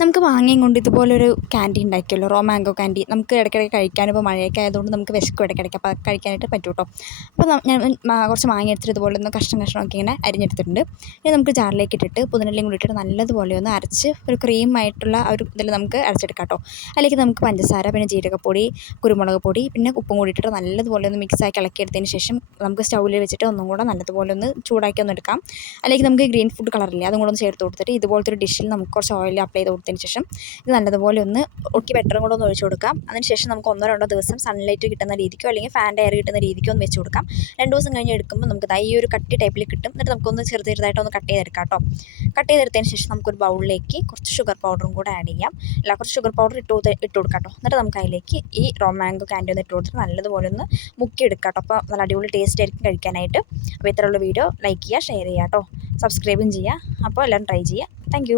നമുക്ക് മാങ്ങയും കൊണ്ട് ഇതുപോലൊരു ക്യാൻഡി ഉണ്ടാക്കിയല്ലോ, റോ മാംഗോ ക്യാൻഡി. നമുക്ക് ഇടയ്ക്കിടയ്ക്ക് കഴിക്കാനും ഇപ്പോൾ മഴയൊക്കെ ആയതുകൊണ്ട് നമുക്ക് വിശക്കും ഇടയ്ക്കിടയ്ക്ക്, അപ്പോൾ കഴിക്കാനായിട്ട് പറ്റും കേട്ടോ. അപ്പോൾ ഞാൻ കുറച്ച് മാങ്ങ എടുത്തിട്ട് ഇതുപോലെ ഒന്ന് കഷ്ണമൊക്കെ ഇങ്ങനെ അരിഞ്ഞെടുത്തിട്ടുണ്ട്. ഇനി നമുക്ക് ജാറിലേക്ക് ഇട്ടിട്ട് പുതിനയിലയും കൂടി ഇട്ടിട്ട് നല്ലതുപോലെ ഒന്ന് അരച്ച് ഒരു ക്രീമായിട്ടുള്ള ഒരു ഇതിൽ നമുക്ക് അരച്ചെടുക്കാം കേട്ടോ. അതിലേക്ക് നമുക്ക് പഞ്ചസാര, പിന്നെ ജീരകപ്പൊടി, കുരുമുളക് പൊടി, പിന്നെ ഉപ്പും കൂടി ഇട്ടിട്ട് നല്ലതുപോലെ ഒന്ന് മിക്സാക്കി ഇളക്കിയെടുത്തതിന് ശേഷം നമുക്ക് സ്റ്റൗവിൽ വെച്ചിട്ട് ഒന്നും കൂടെ നല്ലതുപോലെ ഒന്ന് ചൂടാക്കി ഒന്ന് എടുക്കാം. അല്ലെങ്കിൽ നമുക്ക് ഗ്രീൻ ഫുഡ് കളറില്ലേ, അതും കൂടെ ഒന്ന് ചേർത്ത് കൊടുത്തിട്ട് ഇതുപോലത്തെ ഒരു ഡിഷിൽ നമുക്ക് കുറച്ച് ഓയിൽ അപ്ലൈ ചെയ്ത് കൊടുത്തതിന് ശേഷം ഇത് നല്ലതുപോലെ ഒന്ന് ഒട്ടി ബെറ്ററും കൂടെ ഒന്ന് ഒഴിച്ച് കൊടുക്കാം. അതിന് ശേഷം നമുക്ക് 1-2 ദിവസം സൺലൈറ്റ് കിട്ടുന്ന രീതിക്കോ അല്ലെങ്കിൽ ഫാൻ്റെ എയർ കിട്ടുന്ന രീതിക്കോ ഒന്ന് വെച്ച് കൊടുക്കാം. 2 ദിവസം കഴിഞ്ഞ് എടുക്കുമ്പോൾ നമുക്ക് ഈ ഒരു കട്ടി ടൈപ്പിൽ കിട്ടും. എന്നിട്ട് നമുക്കൊന്ന് ചെറുതായിട്ടൊന്ന് കട്ട് ചെയ്തെടുക്കാം കേട്ടോ. കട്ട് ചെയ്തെടുത്തതിന് ശേഷം നമുക്കൊരു ബൗളിലേക്ക് കുറച്ച് ഷുഗർ പൗഡറും കൂടെ ആഡ് ചെയ്യാം. കുറച്ച് ഷുഗർ പൗഡർ ഇട്ട് കൊടുക്കാം കേട്ടോ. എന്നിട്ട് നമുക്ക് അതിലേക്ക് ഈ റോ മാംഗോ ക്യാൻഡി ഒന്ന് ഇട്ട് കൊടുത്തിട്ട് നല്ലതുപോലെ ഒന്ന് മുക്കിയെടുക്കാം കേട്ടോ. അപ്പോൾ നല്ല അടിപൊളി ടേസ്റ്റ് ആയിരിക്കും കഴിക്കാനായിട്ട്. അപ്പോൾ ഇത്രയുള്ള വീഡിയോ ലൈക്ക് ചെയ്യുക, ഷെയർ ചെയ്യുക കേട്ടോ. സബ്സ്ക്രൈബും ചെയ്യുക. അപ്പോൾ എല്ലാവരും ട്രൈ ചെയ്യുക. താങ്ക്